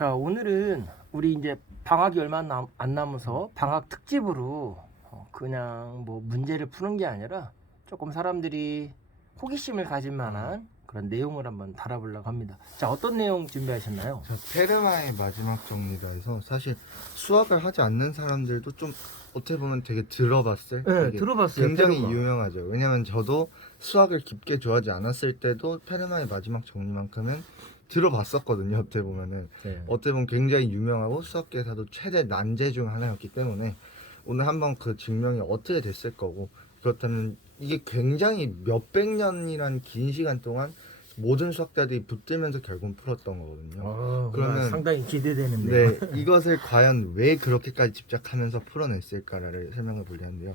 자, 오늘은 우리 이제 방학이 얼마 안 남아서 방학 특집으로 그냥 뭐 문제를 푸는 게 아니라 조금 사람들이 호기심을 가질 만한 그런 내용을 한번 다뤄보려고 합니다. 자, 어떤 내용 준비하셨나요? 자, 페르마의 마지막 정리라 해서 사실 수학을 하지 않는 사람들도 좀 어떻게 보면 되게 들어봤을 네, 되게 들어봤어요. 굉장히 페르마. 유명하죠. 왜냐면 저도 수학을 깊게 좋아하지 않았을 때도 페르마의 마지막 정리만큼은 들어봤었거든요. 어떻게 보면은 네. 어떻게 보면 굉장히 유명하고 수학계에서도 최대 난제 중 하나였기 때문에 오늘 한번 그 증명이 어떻게 됐을 거고, 그렇다면 이게 굉장히 몇백 년이란 긴 시간 동안 모든 수학자들이 붙들면서 결국 풀었던 거거든요. 그러면 상당히 기대되는데요. 네, 이것을 과연 왜 그렇게까지 집착하면서 풀어냈을까를 설명을 보려 하는데요.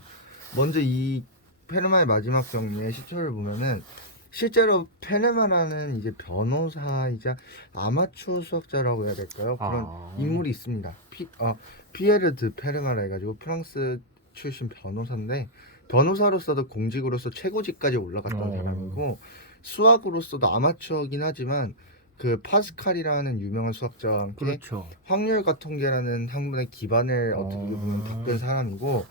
먼저 이 페르마의 마지막 정리의 시초를 보면은 실제로 페르마라는 이제 변호사이자 아마추어 수학자라고 해야 될까요? 그런 인물이 있습니다. 피에르 드 페르마라 해가지고 프랑스 출신 변호사인데, 변호사로서도 공직으로서 최고직까지 올라갔던 사람이고, 수학으로서도 아마추어긴 하지만 그 파스칼이라는 유명한 수학자와 함께 그렇죠. 확률과 통계라는 학문의 기반을 어떻게 보면 닦은 사람이고,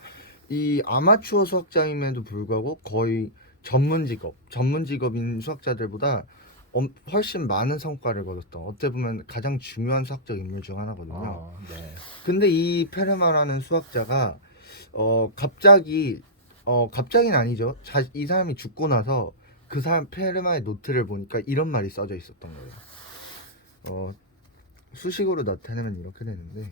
이 아마추어 수학자임에도 불구하고 거의 전문 직업인 수학자들보다 훨씬 많은 성과를 거뒀던, 어떻게 보면 가장 중요한 수학적 인물 중 하나거든요. 네. 근데 이 페르마라는 수학자가 갑자기는 아니죠. 이 사람이 죽고 나서 그 사람 페르마의 노트를 보니까 이런 말이 써져 있었던 거예요. 수식으로 나타내면 이렇게 되는데,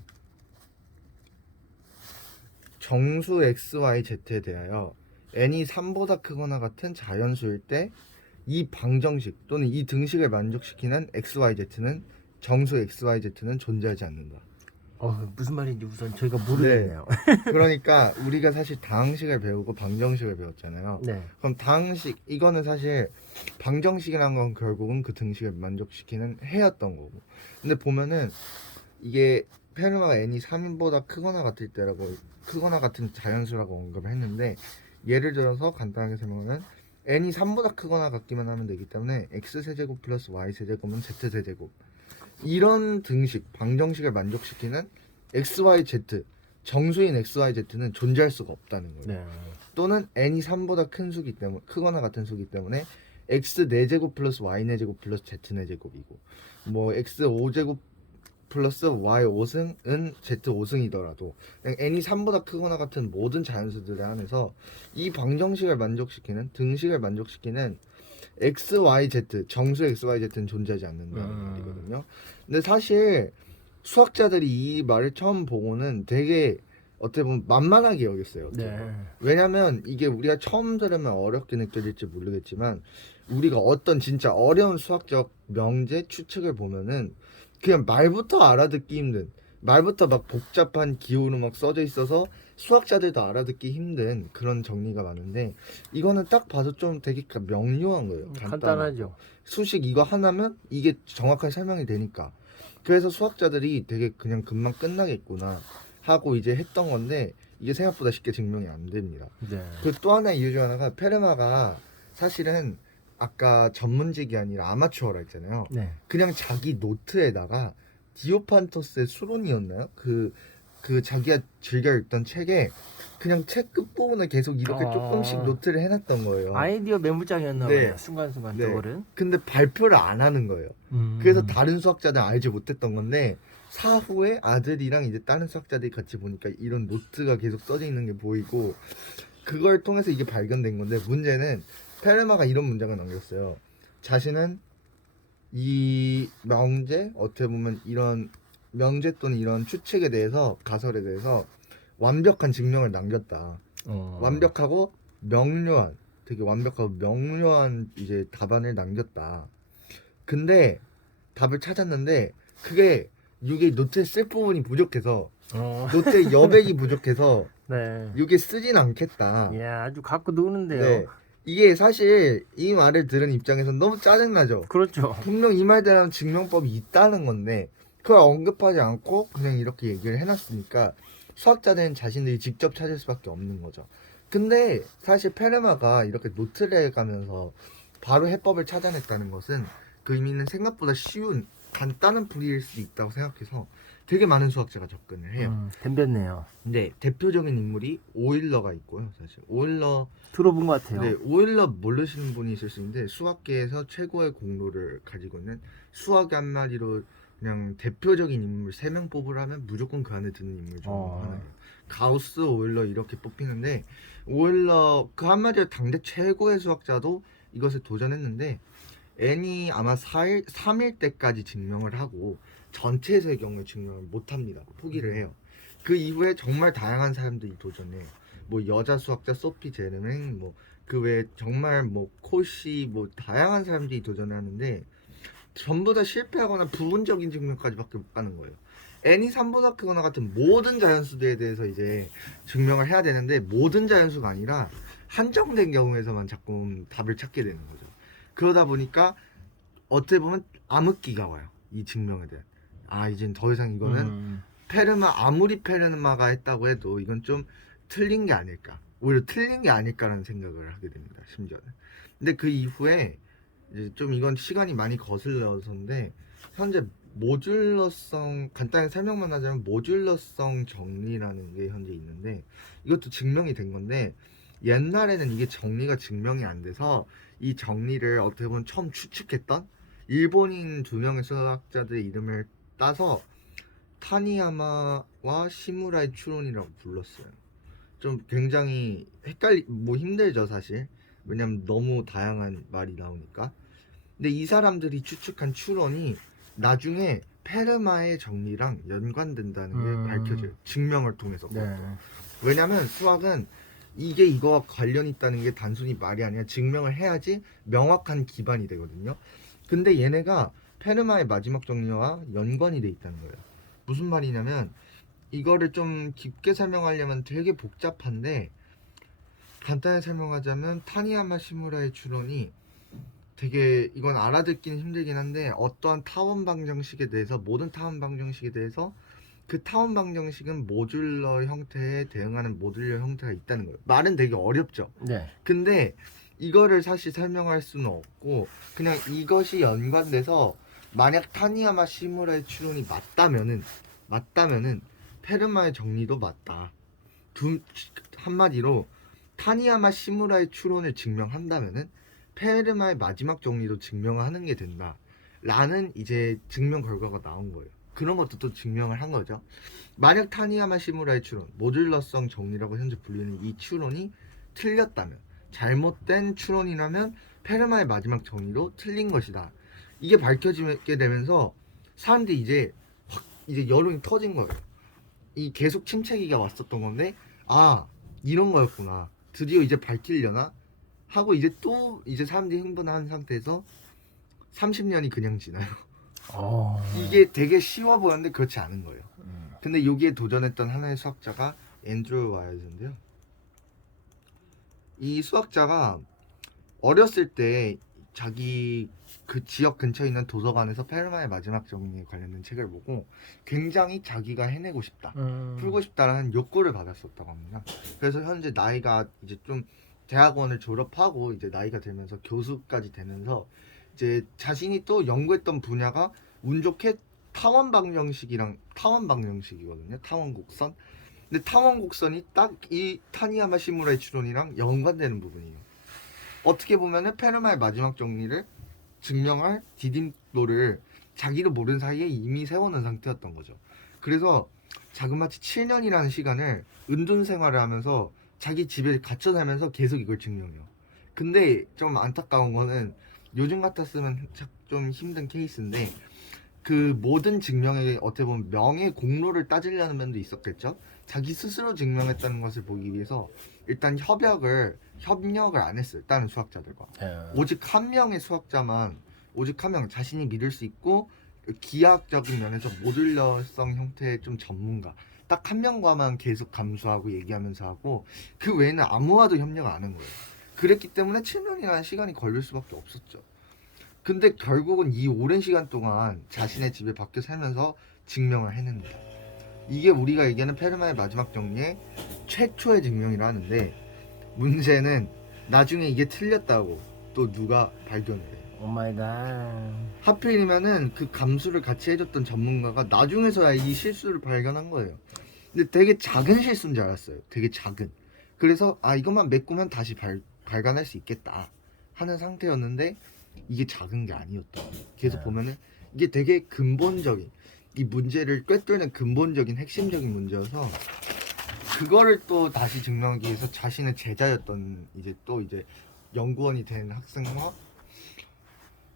정수 x, y, z에 대하여 n이 3보다 크거나 같은 자연수일 때 이 방정식 또는 이 등식을 만족시키는 x, y, z는 정수 x, y, z는 존재하지 않는다. 무슨 말인지 우선 저희가 모르겠네요. 그러니까 우리가 사실 다항식을 배우고 방정식을 배웠잖아요. 네. 그럼 다항식, 이거는 사실 방정식이라는 건 결국은 그 등식을 만족시키는 해였던 거고, 근데 보면은 이게 페르마가 n이 3보다 크거나 같은 자연수라고 언급을 했는데, 예를 들어서 간단하게 설명하면 n이 3보다 크거나 같기만 하면 되기 때문에 x세제곱 플러스 y세제곱은 z세제곱, 이런 등식, 방정식을 만족시키는 XYZ, 정수인 XYZ는 존재할 수가 없다는 거예요. 네. 또는 n이 3보다 큰 수기 때문에, 크거나 같은 수기 때문에 x 4제곱 플러스 y 4제곱 플러스 z 4제곱이고, 뭐 x 5제곱 플러스 y 5승은 z 5승이더라도 n이 3보다 크거나 같은 모든 자연수들에 한해서 이 방정식을 만족시키는, 등식을 만족시키는 XYZ, 정수 XYZ는 존재하지 않는다는 말이거든요. 근데 사실 수학자들이 이 말을 처음 보고는 되게 어떻게 보면 만만하게 여겼어요. 네. 왜냐면 이게 우리가 처음 들으면 어렵게 느껴질지 모르겠지만, 우리가 어떤 진짜 어려운 수학적 명제 추측을 보면은 그냥 말부터 알아듣기 힘든, 말부터 막 복잡한 기호로 막 써져 있어서 수학자들도 알아듣기 힘든 그런 정리가 많은데, 이거는 딱 봐도 좀 되게 명료한 거예요. 간단하죠. 수식 이거 하나면 이게 정확하게 설명이 되니까. 그래서 수학자들이 되게 그냥 금방 끝나겠구나 하고 이제 했던 건데, 이게 생각보다 쉽게 증명이 안 됩니다. 네. 그 또 하나의 이유 중 하나가, 페르마가 사실은 아까 전문직이 아니라 아마추어라 했잖아요. 네. 그냥 자기 노트에다가 디오판토스의 수론이었나요? 그 자기가 즐겨 읽던 책에 그냥 책 끝부분을 계속 이렇게 조금씩 노트를 해놨던 거예요. 아이디어 메모장이었나 네. 봐요. 순간순간 네. 떠오른. 근데 발표를 안 하는 거예요. 그래서 다른 수학자들은 알지 못했던 건데, 사후에 아들이랑 이제 다른 수학자들이 같이 보니까 이런 노트가 계속 써져 있는 게 보이고, 그걸 통해서 이게 발견된 건데, 문제는 페르마가 이런 문장을 남겼어요. 자신은 이 명제, 어떻게 보면 이런 명제 또는 이런 추측에 대해서, 가설에 대해서 완벽한 증명을 남겼다. 완벽하고 명료한, 되게 완벽하고 명료한 이제 답안을 남겼다. 근데 답을 찾았는데 그게 이게 노트에 쓸 부분이 부족해서, 노트에 여백이 부족해서 네. 이게 쓰진 않겠다. 예, 아주 갖고 노는데요. 네. 이게 사실 이 말을 들은 입장에선 너무 짜증나죠. 그렇죠. 분명 이 말대로 증명법이 있다는 건데 그걸 언급하지 않고 그냥 이렇게 얘기를 해놨으니까 수학자들은 자신들이 직접 찾을 수밖에 없는 거죠. 근데 사실 페르마가 이렇게 노트를 해가면서 바로 해법을 찾아냈다는 것은 그 의미는 생각보다 쉬운 간단한 풀이일 수도 있다고 생각해서 되게 많은 수학자가 접근을 해요. 덤볐네요. 근데 대표적인 인물이 오일러가 있고요. 사실 오일러 들어본 것 같아요. 네, 오일러 모르시는 분이 있을 수 있는데 수학계에서 최고의 공로를 가지고 있는 수학의 한마디로 그냥 대표적인 인물 3명 뽑으라면 무조건 그 안에 드는 인물 중 하나예요. 가우스, 오일러 이렇게 뽑히는데 오일러 그 한마디로 당대 최고의 수학자도 이것에 도전했는데 N이 아마 3일 때까지 증명을 하고 전체에서의 경우에 증명을 못합니다. 포기를 해요. 그 이후에 정말 다양한 사람들이 도전해요. 뭐 여자 수학자 소피 제르맹 뭐 그 외에 정말 뭐 코시 뭐 다양한 사람들이 도전을 하는데 전부 다 실패하거나 부분적인 증명까지밖에 못 가는 거예요. n이 3보다 크거나 같은 모든 자연수들에 대해서 이제 증명을 해야 되는데 모든 자연수가 아니라 한정된 경우에서만 자꾸 답을 찾게 되는 거죠. 그러다 보니까 어떻게 보면 암흑기가 와요. 이 증명에 대한. 아 이젠 더 이상 이거는 아무리 페르마가 했다고 해도 이건 좀 틀린 게 아닐까, 오히려 틀린 게 아닐까라는 생각을 하게 됩니다. 심지어는. 근데 그 이후에 이제 좀 이건 시간이 많이 거슬러서인데 현재 모듈러성, 간단히 설명만 하자면 모듈러성 정리라는 게 현재 있는데 이것도 증명이 된 건데 옛날에는 이게 정리가 증명이 안 돼서 이 정리를 어떻게 보면 처음 추측했던 일본인 2명의 수학자들의 이름을 따서 타니야마와 시무라이 추론이라고 불렀어요. 좀 굉장히 뭐 힘들죠 사실. 왜냐면 너무 다양한 말이 나오니까. 근데 이 사람들이 추측한 추론이 나중에 페르마의 정리랑 연관된다는 게 밝혀져요. 증명을 통해서. 네. 왜냐면 수학은 이게 이거와 관련 있다는 게 단순히 말이 아니라 증명을 해야지 명확한 기반이 되거든요. 근데 얘네가 페르마의 마지막 정리와 연관이 돼 있다는 거예요. 무슨 말이냐면 이거를 좀 깊게 설명하려면 되게 복잡한데 간단히 설명하자면 타니야마 시무라의 추론이 되게 이건 알아듣기는 힘들긴 한데 어떠한 타원 방정식에 대해서 모든 타원 방정식에 대해서 그 타원 방정식은 모듈러 형태에 대응하는 모듈러 형태가 있다는 거예요. 말은 되게 어렵죠. 네. 근데 이거를 사실 설명할 수는 없고 그냥 이것이 연관돼서 만약 타니야마 시무라의 추론이 맞다면은 페르마의 정리도 맞다. 한마디로 타니야마 시무라의 추론을 증명한다면은 페르마의 마지막 정리도 증명하는 게 된다 라는 이제 증명 결과가 나온 거예요. 그런 것도 또 증명을 한 거죠. 만약 타니야마 시무라의 추론, 모듈러성 정리라고 현재 불리는 이 추론이 틀렸다면, 잘못된 추론이라면 페르마의 마지막 정리도 틀린 것이다. 이게 밝혀지게 되면서 사람들이 이제 여론이 터진 거예요. 이 계속 침체기가 왔었던 건데 아 이런 거였구나, 드디어 이제 밝히려나 하고 이제 사람들이 흥분한 상태에서 30년이 그냥 지나요. 이게 되게 쉬워 보였는데 그렇지 않은 거예요. 근데 여기에 도전했던 하나의 수학자가 앤드류 와이즈인데요. 이 수학자가 어렸을 때 자기 그 지역 근처에 있는 도서관에서 페르마의 마지막 정리에 관련된 책을 보고 굉장히 자기가 해내고 싶다, 풀고 싶다라는 욕구를 받았었다고 합니다. 그래서 현재 나이가 이제 좀 대학원을 졸업하고 이제 나이가 들면서 교수까지 되면서 이제 자신이 또 연구했던 분야가 운 좋게 타원 방정식이거든요. 타원 곡선. 근데 타원 곡선이 딱 이 타니야마 시무라의 추론이랑 연관되는 부분이에요. 어떻게 보면은 페르마의 마지막 정리를 증명할 디딤돌을 자기도 모르는 사이에 이미 세워놓은 상태였던 거죠. 그래서 자그마치 7년이라는 시간을 은둔 생활을 하면서 자기 집에 갇혀 살면서 계속 이걸 증명해요. 근데 좀 안타까운 거는 요즘 같았으면 좀 힘든 케이스인데 그 모든 증명에 어떻게 보면 명예 공로를 따지려는 면도 있었겠죠. 자기 스스로 증명했다는 것을 보기 위해서 일단 협력을 안 했어요. 다른 수학자들과. 오직 한 명의 수학자만, 오직 한 명, 자신이 믿을 수 있고 기하학적인 면에서 모듈러성 형태의 좀 전문가 딱 한 명과만 계속 감수하고 얘기하면서 하고 그 외에는 아무와도 협력을 안 한 거예요. 그랬기 때문에 7년이라는 시간이 걸릴 수밖에 없었죠. 근데 결국은 이 오랜 시간 동안 자신의 집에 밖에 살면서 증명을 해냅니다. 이게 우리가 얘기하는 페르마의 마지막 정리의 최초의 증명이라 하는데 문제는 나중에 이게 틀렸다고 또 누가 발견을 해요. 오 마이 갓. 하필이면은 그 감수를 같이 해줬던 전문가가 나중에서야 이 실수를 발견한 거예요. 근데 되게 작은 실수인 줄 알았어요. 되게 작은. 그래서 아 이것만 메꾸면 다시 발간할 수 있겠다 하는 상태였는데 이게 작은 게 아니었다. 계속 네. 보면은 이게 되게 근본적인 이 문제를 꿰뚫는 근본적인 핵심적인 문제여서 그거를 또 다시 증명하기 위해서 자신의 제자였던 이제 또 이제 연구원이 된 학생과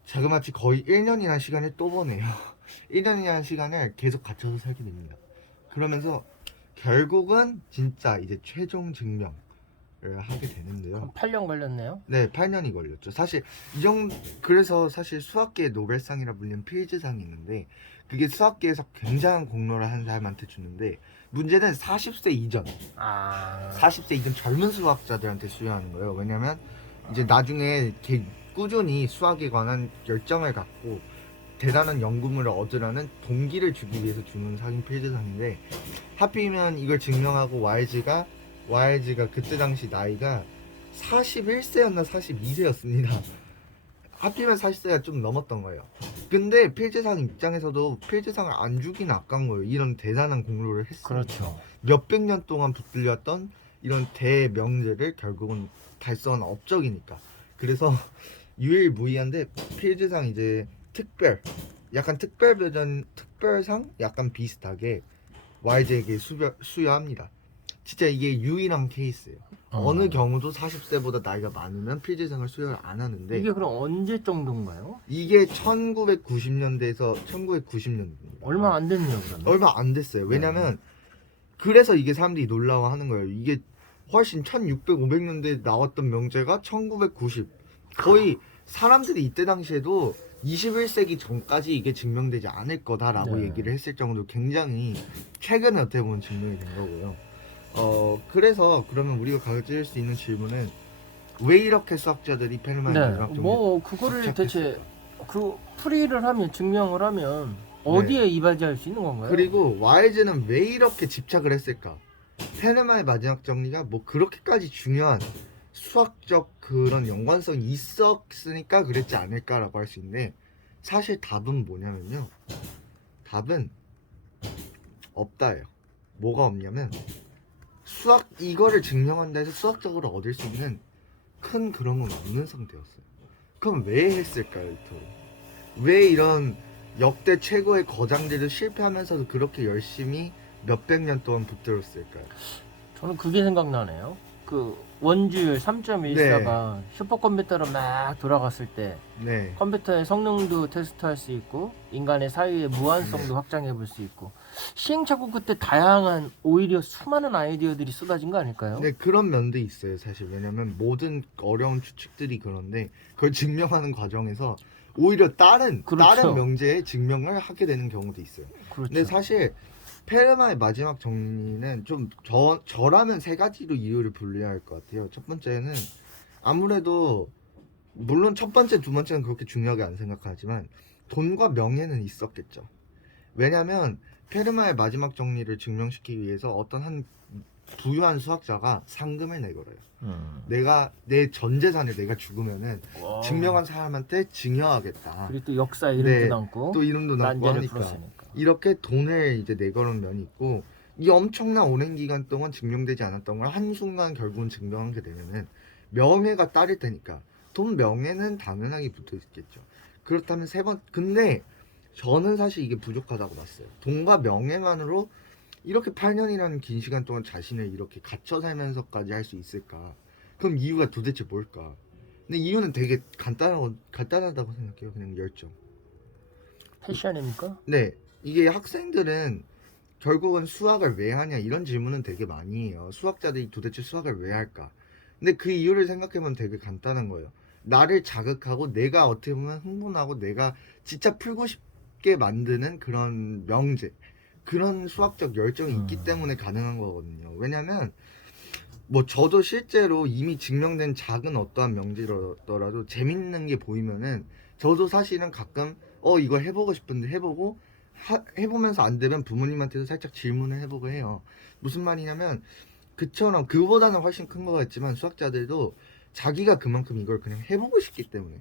자그마치 거의 1년이라는 시간을 또 보내요. 1년이라는 시간을 계속 갇혀서 살게 됩니다. 그러면서 결국은 진짜 이제 최종 증명을 하게 되는데요. 8년 걸렸네요. 네, 8년이 걸렸죠. 사실 이 정도 그래서 사실 수학계의 노벨상이라 불리는 필즈상이 있는데 그게 수학계에서 굉장한 공로를 한 사람한테 주는데 문제는 40세 이전, 아. 40세 이전 젊은 수학자들한테 수여하는 거예요. 왜냐면 이제 나중에 꾸준히 수학에 관한 열정을 갖고 대단한 연구물을 얻으라는 동기를 주기 위해서 주는 상인 필즈상인데 하필이면 이걸 증명하고 YG가 그때 당시 나이가 41세였나 42세였습니다. 하필이면 40세가 좀 넘었던 거예요. 근데 필즈상 입장에서도 필즈상을 안 주긴 아까운 거예요. 이런 대단한 공로를 했으니까. 그렇죠. 몇백 년 동안 붙들렸던 이런 대명제를 결국은 달성한 업적이니까. 그래서 유일무이한데 필즈상 이제 약간 특별 버전 특별상 약간 비슷하게 YG에게 수여합니다. 진짜 이게 유일한 케이스예요. 어느 경우도 40세보다 나이가 많으면 필즈상을 수여를 안 하는데 이게 그럼 언제 정도인가요? 이게 1990년대에서 1990년대입니다. 얼마 안 됐네요, 그러면. 얼마 안 됐어요. 왜냐면 그래서 이게 사람들이 놀라워하는 거예요. 이게 훨씬 1600, 500년대에 나왔던 명제가 1990 거의 사람들이 이때 당시에도 21세기 전까지 이게 증명되지 않을 거다라고 네. 얘기를 했을 정도로 굉장히 최근에 어떻게 보면 증명이 된 거고요. 그래서 그러면 우리가 가질 수 있는 질문은 왜 이렇게 수학자들이 페르마의 마지막 네. 정리 뭐 그거를 집착했을까요? 대체 그 풀이를 하면 증명을 하면 어디에 이바지할 수 있는 건가요? 그리고 와일즈는 왜 이렇게 집착을 했을까? 페르마의 마지막 정리가 뭐 그렇게까지 중요한 수학적 그런 연관성이 있었으니까 그랬지 않을까라고 할 수 있는데 사실 답은 뭐냐면요. 답은 없다예요. 뭐가 없냐면 이거를 증명한다 해서 수학적으로 얻을 수 있는 큰 그런 건 없는 상태였어요. 그럼 왜 했을까요, 이토록? 왜 이런 역대 최고의 거장들도 실패하면서도 그렇게 열심히 몇백 년 동안 붙들었을까요? 저는 그게 생각나네요. 그 원주율 3.14가 슈퍼컴퓨터로 막 돌아갔을 때 네. 컴퓨터의 성능도 테스트할 수 있고 인간의 사유의 무한성도 확장해 볼 수 있고 시행착오 끝에 다양한 오히려 수많은 아이디어들이 쏟아진 거 아닐까요? 네, 그런 면도 있어요, 사실. 왜냐면 모든 어려운 추측들이 그런데 그걸 증명하는 과정에서 오히려 다른 그렇죠. 명제의 증명을 하게 되는 경우도 있어요. 그렇죠. 근데 사실 페르마의 마지막 정리는 좀 저라면 세 가지로 이유를 분류할 것 같아요. 첫 번째는 아무래도 물론 첫 번째, 두 번째는 그렇게 중요하게 안 생각하지만 돈과 명예는 있었겠죠. 왜냐면 페르마의 마지막 정리를 증명시키기 위해서 어떤 한 부유한 수학자가 상금을 내걸어요. 내가 내 전 재산을 내가 죽으면은 와. 증명한 사람한테 증여하겠다. 그리고 또 역사 이름도 네, 남고 또 이름도 남고 난제를 하니까 풀었으니까. 이렇게 돈을 이제 내걸은 면이 있고 이 엄청난 오랜 기간 동안 증명되지 않았던 걸 한순간 결국은 증명하게 되면은 명예가 따를 테니까 돈 명예는 당연하게 붙어 있겠죠. 그렇다면 근데 저는 사실 이게 부족하다고 봤어요. 돈과 명예만으로 이렇게 8년이라는 긴 시간 동안 자신을 이렇게 갇혀 살면서까지 할 수 있을까? 그럼 이유가 도대체 뭘까? 근데 이유는 되게 간단하다고 생각해요. 그냥 열정. 패션입니까? 네, 이게 학생들은 결국은 수학을 왜 하냐 이런 질문은 되게 많이 해요. 수학자들이 도대체 수학을 왜 할까? 근데 그 이유를 생각해보면 되게 간단한 거예요. 나를 자극하고 내가 어떻게 보면 흥분하고 내가 진짜 풀고 싶게 만드는 그런 명제, 그런 수학적 열정이 있기 때문에 가능한 거거든요. 왜냐면 뭐 저도 실제로 이미 증명된 작은 어떠한 명제더라도 재밌는 게 보이면은 저도 사실은 가끔 이거 해보고 싶은데 해보면서 안 되면 부모님한테도 살짝 질문을 해보고 해요. 무슨 말이냐면 그처럼 그보다는 훨씬 큰 거가 있지만 수학자들도 자기가 그만큼 이걸 그냥 해보고 싶기 때문에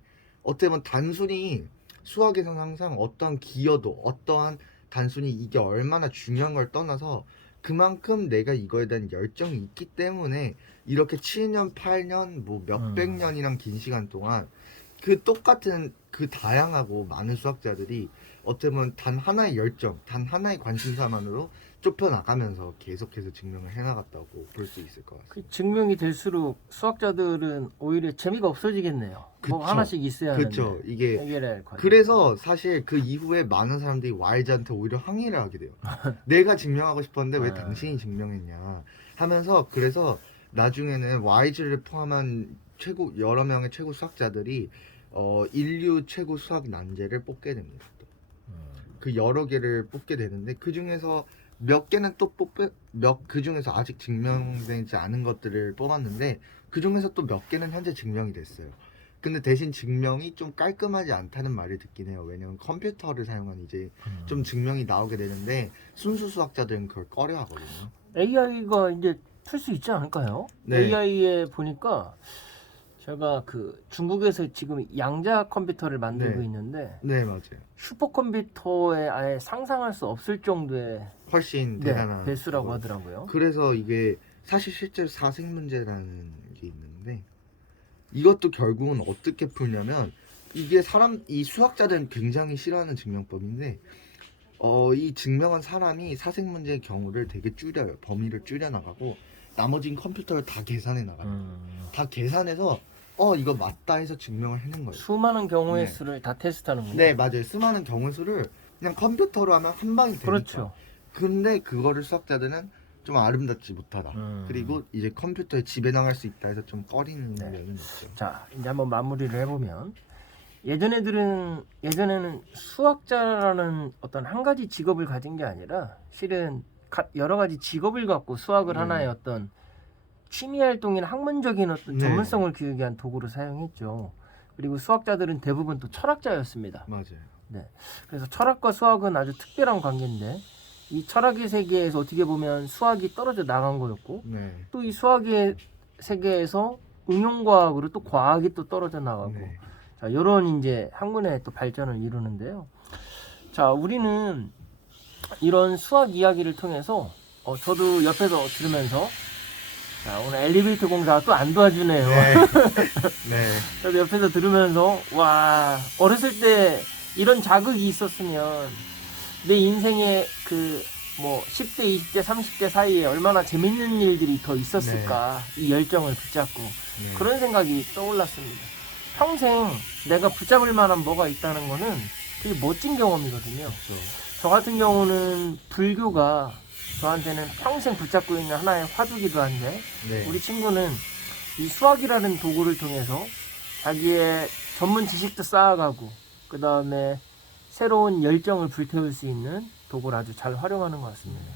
어떻게 보면 단순히 수학에서는 항상 어떠한 기여도 어떠한 단순히 이게 얼마나 중요한 걸 떠나서 그만큼 내가 이거에 대한 열정이 있기 때문에 이렇게 7년, 8년, 뭐 몇백 년이란 긴 시간 동안 그 똑같은 그 다양하고 많은 수학자들이 어떻게 보면 단 하나의 열정, 단 하나의 관심사만으로 좁혀나가면서 계속해서 증명을 해나갔다고 볼 수 있을 것 같습니다. 그 증명이 될수록 수학자들은 오히려 재미가 없어지겠네요. 그쵸. 뭐 하나씩 있어야 하는데 그렇죠. 이게 해결해야 할 과정. 그래서 사실 그 이후에 많은 사람들이 와일즈한테 오히려 항의를 하게 돼요. 내가 증명하고 싶었는데 왜 당신이 증명했냐 하면서 그래서 나중에는 와일즈를 포함한 최고 여러 명의 최고 수학자들이 인류 최고 수학 난제를 뽑게 됩니다. 또. 그 여러 개를 뽑게 되는데 그 중에서 몇 개는 또 그 중에서 아직 증명되지 않은 것들을 뽑았는데 그 중에서 또 몇 개는 현재 증명이 됐어요. 근데 대신 증명이 좀 깔끔하지 않다는 말을 듣긴 해요. 왜냐면 컴퓨터를 사용한 이제 좀 증명이 나오게 되는데 순수 수학자들은 그걸 꺼려 하거든요. AI가 이제 풀 수 있지 않을까요? 네. AI에 보니까 제가 그 중국에서 지금 양자 컴퓨터를 만들고 네. 있는데 네, 맞아요. 슈퍼컴퓨터에 아예 상상할 수 없을 정도의 훨씬 대단한 배수라고 거고요. 하더라고요. 그래서 이게 사실 실제로 사색 문제라는 게 있는데 이것도 결국은 어떻게 풀냐면 이게 이 수학자들은 굉장히 싫어하는 증명법인데 이 증명한 사람이 사색 문제의 경우를 되게 줄여요. 범위를 줄여 나가고 나머지는 컴퓨터를 다 계산해 나가요. 다 계산해서 이거 맞다 해서 증명을 해낸 거예요. 수많은 경우의 네. 수를 다 테스트하는군요. 네, 맞아요. 수많은 경우 수를 그냥 컴퓨터로 하면 한 방이 되니까. 그렇죠. 근데 그거를 수학자들은 좀 아름답지 못하다. 그리고 이제 컴퓨터에 지배당할 수 있다 해서 좀 꺼리는 네. 면이 있죠. 자, 이제 한번 마무리를 해보면 예전에는 수학자라는 어떤 한 가지 직업을 가진 게 아니라 실은 여러 가지 직업을 갖고 수학을 하나의 어떤 취미 활동이나 학문적인 어떤 네. 전문성을 기르기 위한 도구로 사용했죠. 그리고 수학자들은 대부분 또 철학자였습니다. 맞아요. 그래서 철학과 수학은 아주 특별한 관계인데 이 철학의 세계에서 어떻게 보면 수학이 떨어져 나간 거였고 네. 또 이 수학의 세계에서 응용과학으로 또 과학이 또 떨어져 나가고 네. 자, 이런 이제 학문의 또 발전을 이루는데요. 자, 우리는 이런 수학 이야기를 통해서 저도 옆에서 들으면서 자, 오늘 엘리베이터 공사가 또 안 도와주네요. 네. 네. 저도 옆에서 들으면서 와, 어렸을 때 이런 자극이 있었으면 내 인생에 그 뭐 10대, 20대, 30대 사이에 얼마나 재밌는 일들이 더 있었을까 이 열정을 붙잡고 네. 그런 생각이 떠올랐습니다. 평생 내가 붙잡을 만한 뭐가 있다는 거는 되게 멋진 경험이거든요. 그렇죠. 저 같은 경우는 불교가 저한테는 평생 붙잡고 있는 하나의 화두기도 한데 네. 우리 친구는 이 수학이라는 도구를 통해서 자기의 전문 지식도 쌓아가고 그 다음에 새로운 열정을 불태울 수 있는 도구를 아주 잘 활용하는 것 같습니다.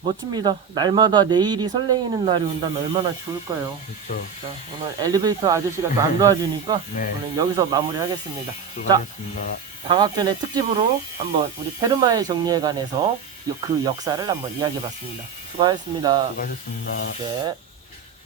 멋집니다. 날마다 내일이 설레이는 날이 온다면 얼마나 좋을까요? 그렇죠. 자, 오늘 엘리베이터 아저씨가 또 안 도와주니까 네. 오늘 여기서 마무리하겠습니다. 수고하셨습니다. 방학 전에 특집으로 한번 우리 페르마의 정리에 관해서 그 역사를 한번 이야기해봤습니다. 수고하셨습니다. 수고하셨습니다. 네.